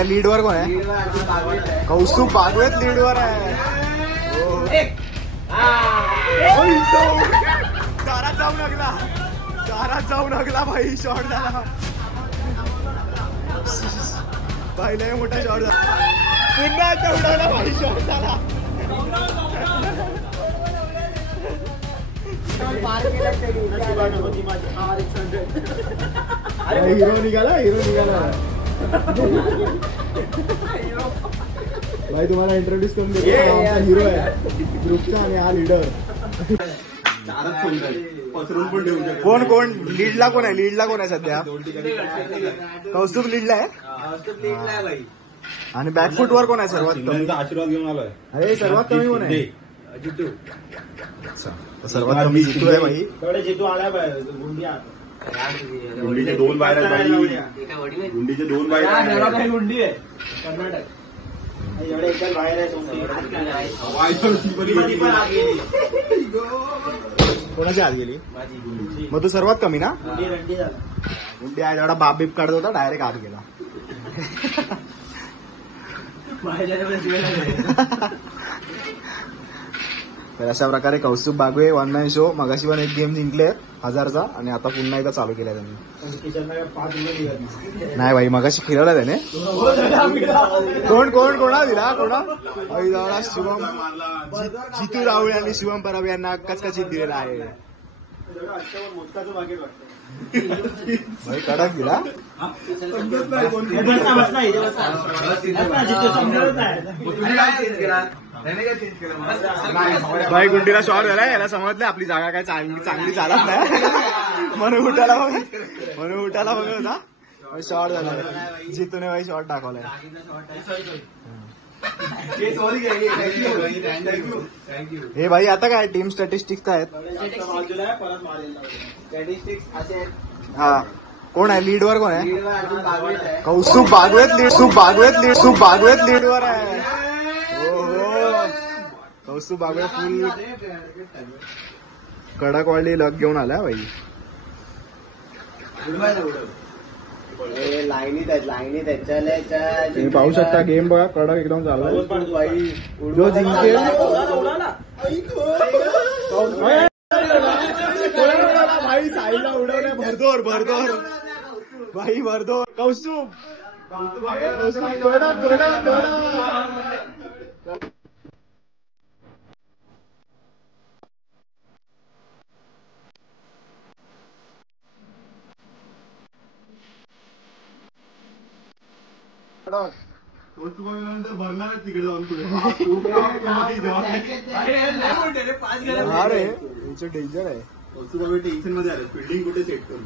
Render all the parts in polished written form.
आहे लीडवर कोण आहे? कौस्तुभ बागवेत लीडवर आहे. दारात जाऊन लागला भाई. शॉट झाला भाई. लय मोठा शॉट झाला. पुन्हा उडवला भाई. शॉट झाला. हिरो निघाला. भाई तुम्हाला इंट्रोड्यूस करून देतो. हिरो आहे ग्रुपचा आणि हा लीडर. कोण लीडला कोण आहे सध्या? कौस्तुभ लीडला आहे. आणि बॅकफुट वर कोण आहे सर्वात कमी? आशीर्वाद घेऊन आलोय. अरे सर्वात कमी कोण आहे? जितू. सर्वात कमी जितू आहे भाई. जितू आला गुंडीचे 2 बाहेर आहे. गुंडीचे 2 बाहेर आहे. गुंडी आहे कर्नाटक. एवढे एकच बाहेर आहे. कोणाची आत गेली? मग तू सर्वात कमी ना? गुंडी आहे. एवढा बाप बीप काढत होता. डायरेक्ट आत गेला. तर अशा प्रकारे कौस्तुभ बागवे 1 मॅन शो. मगाशी पण एक गेम जिंकले 1000चा आणि आता पुन्हा एकदा चालू केलाय त्यांनी. नाही भाई मगाशी फिरवला त्याने. कोणा दिला? शुभम जितू राहुल आणि शुभम परब यांना कचकचित दिलेला आहे. भाई कडक दिला. भाई गुंडीला शॉट झालाय. याला समजलं आपली जागा काय चांगली चालत नाही. म्हणून उठायला बघत होता. शॉट झाला. जितूने भाई शॉट टाकवलाय. हे भाई आता काय टीम स्टॅटिस्टिक्स आहेत. हा कोण आहे लीडवर? कोण आहे? कौस्तुभ बागवेत लीडवर आहे. कौस्तुभ बागवे फुल कडकवाडी लग घेऊन आला भाई. तुम्ही पाहू शकता गेम बघा. कडक एकदम चालला. जो जिंकेल भाई. साईला उडवले. भरदोर भाई. कौस्तुभ भरणार तिकडे जाऊन पुढे. डेंजर आहे. टेन्शन मध्ये आलं. फिल्डिंग कुठे सेट करू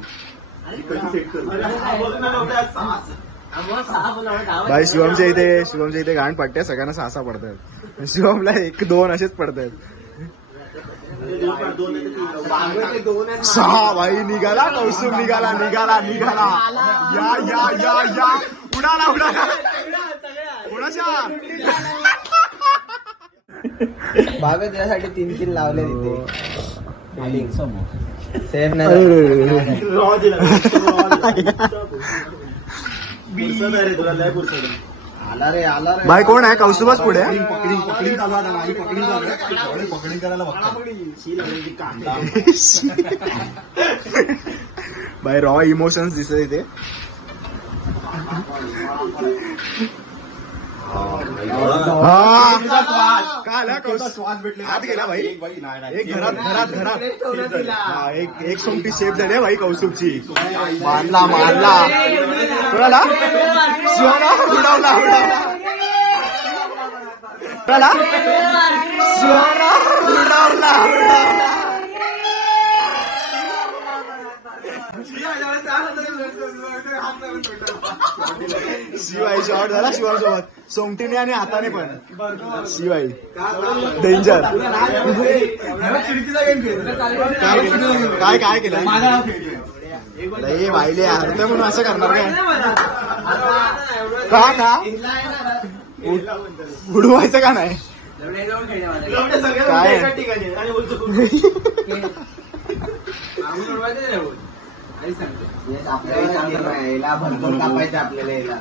भाई. शिवमच्या इथे घाण पडते. सगळ्यांना 6 पडतात. शिवमला 1-2 असेच पडतात. 6 भाई. निघाला कौस्तुभ. निघाला. या उडाला. कोणाच्या बाबा त्यासाठी 3 किल लावले तिथे. सेफ नाही. आला रे. भाई कोण आहे? कौस्तुभच पुढे. पकडी करायला बघतो भाई. रॉ इमोशन्स दिसत इथे. आत गेला भाई. एक घरात एक सोंगटी सेफ झाली भाई कौस्तुभची. मारला. कोणाला? शिवाला उडवला. शिवाई शॉट झाला. शिवासोबत सोंगटीने आणि हाताने पण. शिवाई डेंजर. काय केलं? वाहिले हरते म्हणून असं करणार काय? का उडवायचं का नाही? काय याला भरपूर कापायचं आपल्याला याला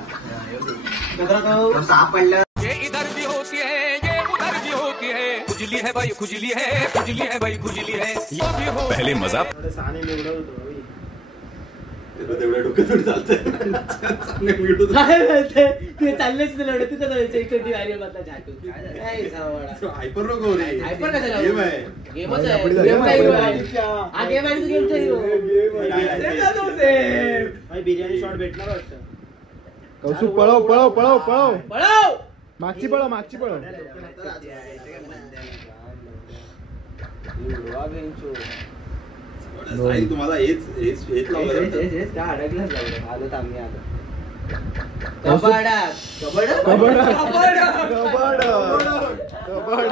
सापडलं इधर भी होती है ये उधर भी होती है खुजली है भाई खुजली है खुजली है भाई खुजली है ये भी हो पहले मजा साने निवडत होतो तेवढ्या डोक्यात थोडी चालतंय ते चाललेच नाही लढत तू कसं छोटी वारी बदला झाटू हायपर नको रे हायपर कशाला? गेम आहे गेमच आहे लपडी झाली गेम ना आहे आपली. हा गेम आहे गेमचा हिरो बिर्याणी शॉट भेटणार वाटतं कौस्तुभ पळव पळव पळव पळव पळव मागची पळव मागची पळव साहिल तुम्हाला हेच लावलं आलो आम्ही आलो कौस्तुभ- कबड कबड कबड कबड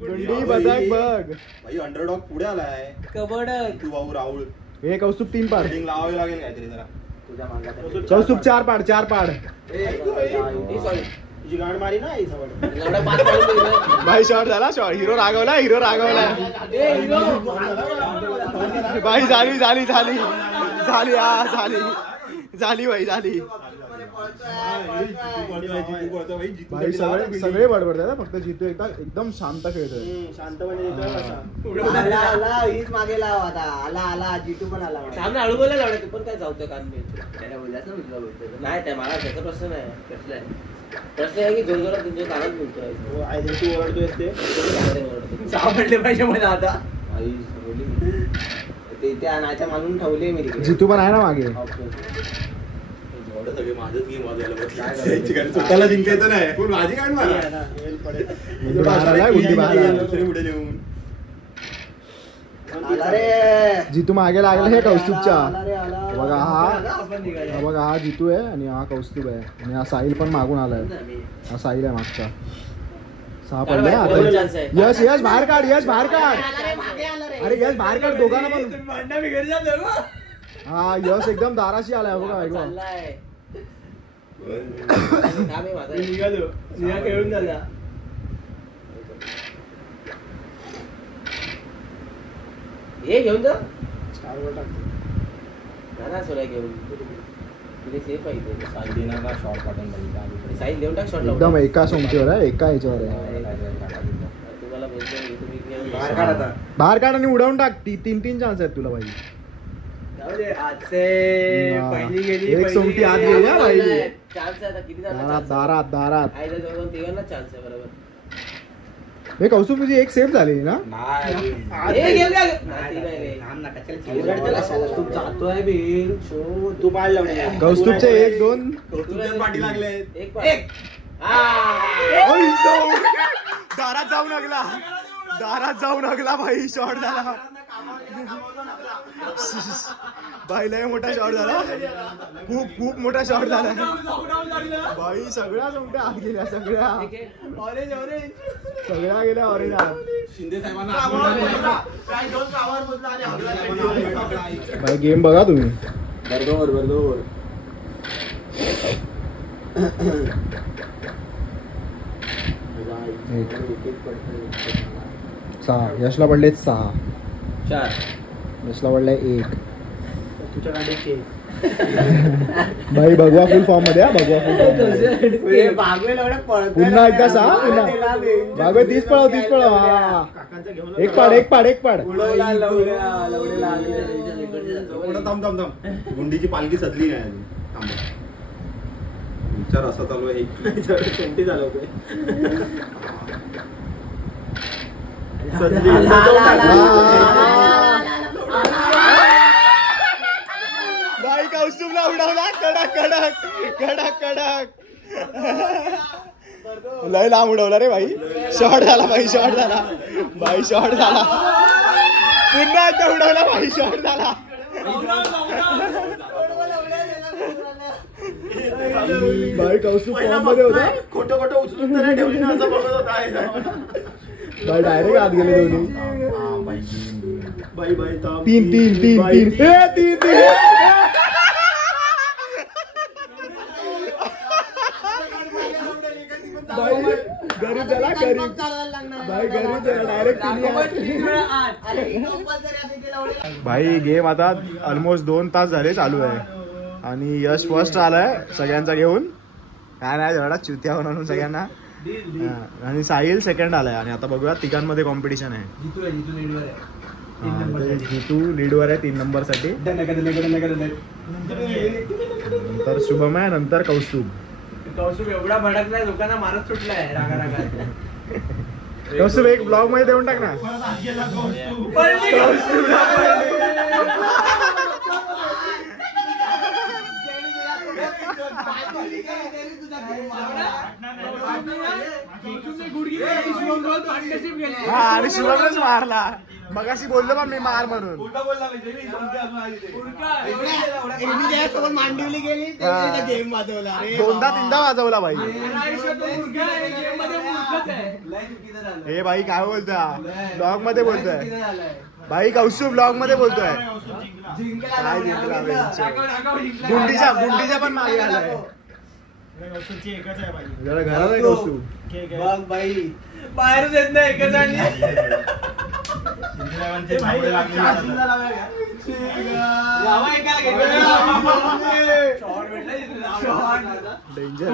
गुंडी बदक बघ भाई अंडरडॉग पुढे आलाय कबड तू भाऊ राहुल हे कौस्तुभ 3 पाड हेडिंग लावावी लागेल काहीतरी जरा तुझ्या मांगा कौस्तुभ 4 पाड 4 पाड सॉरी तुझी गाड मारी ना आई जवळ एवढा पाच पाडून दिलं. भाई शॉट झाला शॉट हिरो रागवला हिरो रागवला ए, हिरो. भाई झाली झाली झाली झाली हा झाली झाली भाई झाली भाई सगळे सगळे बडबडतात फक्त जितू एकदम शांत खेळतोय शांतपणे देतोय कसा आला आला हीच मागे लाव आता आला आला जितू पण आला सामने हळू बोलायला लावलं तू पण काय जाऊतोय कान त्याला बोललास ना तुला बोलतोय नाही त्या मला त्याचा प्रश्न नाही प्रश्न आहे प्रश्न आहे की जोर जोरात तुमच्या कानात बोलतोय हो, आई जर तू ओरडतोय ते सापडले पाहिजे मला आता आई बोलली ते त्या नाच्या मानून ठेवले मी तिकडे जितू पण आहे ना मागे सगळे माझंच गेम वाजायला स्वतःला जिंकायचं नाही पण माझी काय मारा गुंडी बाहेर आलाय, गुंडी बाहेर आलाय. पुढे नेऊन आला रे जितू मागे लागला हे कौस्तुभच्या आला रे, आला. बघा हा आपण निघायचं. हा बघा हा जितू आहे आणि हा कौस्तुभ आहे आणि हा साहिल पण मागून आलाय हा साहिल आहे मागचा 6 पडले दोन आता chance आहे. यश यश बाहेर काढ यश बाहेर काढ आला रे, मागे आला रे. अरे यश बाहेर काढ दोघांना पण भांडणं मी घरी जातो बघ. हा यश एकदम दाराशी आलाय बघा ऐकवा चाललाय. थांब हे माझा. निघालो निघा खेळून झाला हे घेऊन जा स्टारवर टाकतो नाना सोडा घेऊन तुझे सेफ आहे इथे. साहिल देणार का शॉर्ट पाठवून द्यायचा साहिल देऊन टाक शॉट एकदम एका सोमतीवर आहे एका ह्याच्यावर आहे तुम्हाला बोलतोय तुम्ही घेऊन बाहेर काढ आता बाहेर काढ आणि उडवून टाक 3 चान्स आहेत तुला भाई जाऊ दे आजचे हा. पहिली गेली एक पहिली सोंगटी आत गेली हा भाई चान्स आहे आता किती दारात झाला दारात दारात आईला जवळ तिघांना चान्स आहे बरोबर हे कौस्तुभ तुझी एक सेफ झाली ना हे घेऊन जा. नाही, ती नाही रे. तू जातोय बिल शो तू पाळ लावणे कौस्तुभचे 1 2 कौस्तुभच्याच पाठी लागले एक पाय. आ. दारात जाऊन लागला भाई शॉट झाला भाई लय मोठा शॉट झाला खूप मोठा शॉट झाला भाई सगळ्या सोमट्या आत गेल्या सगळ्या ऑरेंज ऑरेंज सगळ्या गेल्या ऑरेंज आत शिंदे साहेबांना भाई गेम बघा तुम्ही बरोबर सहा यशला पडले 6 चार यशला पडलाय 1 तुझ्या गाडीचे भाई भगवा फुल फॉर्म मध्ये हा भगवा फुल फॉर्म मध्ये पुन्हा एकदा 6 पुन्हा भागवे 30 पळव हा एक पाड थांब गुंडीची पालखी सजली नाही अजून थांब विचार असा चालू आहे शेंटी चालवतोय भाई कौस्तुभला उडवला कडक लय लांब उडवला रे भाई शॉट झाला पुन्हा एकदा उडवला भाई शॉट झाला भाई कौस्तुभ फॉर्म मध्ये होता खोटं उचलून तर ठेवली ना असं बघत होता भाई डायरेक्ट आत गेले दोन्ही बाई थांब 3 3 गरीब झाला गरीब भाई गरीब झाला डायरेक्ट भाई गेम आता ऑलमोस्ट 2 तास झाले चालू आहे आणि यश फर्स्ट आलाय सगळ्यांचा घेऊन काय नाही झाला चुत्या म्हणून सगळ्यांना आणि साहिल सेकंड आलाय आणि आता बघूया तिघांमध्ये कॉम्पिटिशन आहे जितू लीडवर आहे 3 नंबर साठी नंतर शुभम आहे नंतर कौस्तुभ एवढा भडकलाय लोकांना मारत सुटलाय रागा रागा कौस्तुभ एक ब्लॉग मध्ये देऊन टाक ना आणि शुभमच मारला मगाशी बोललो बा मी मार म्हणून मांडवली गेली गेम वाजवला 2दा-3दा वाजवला भाई हे भाई काय बोलतोय ब्लॉग मध्ये बोलतोय भाई कौस्तुभ ब्लॉग मध्ये बोलतोय काय जिंकला गुंडीच्या पण मागे आलाय जरा घरात आहे कौस्तुभ बघ बाई बाहेरच येत नाही एकच आणि डेंजर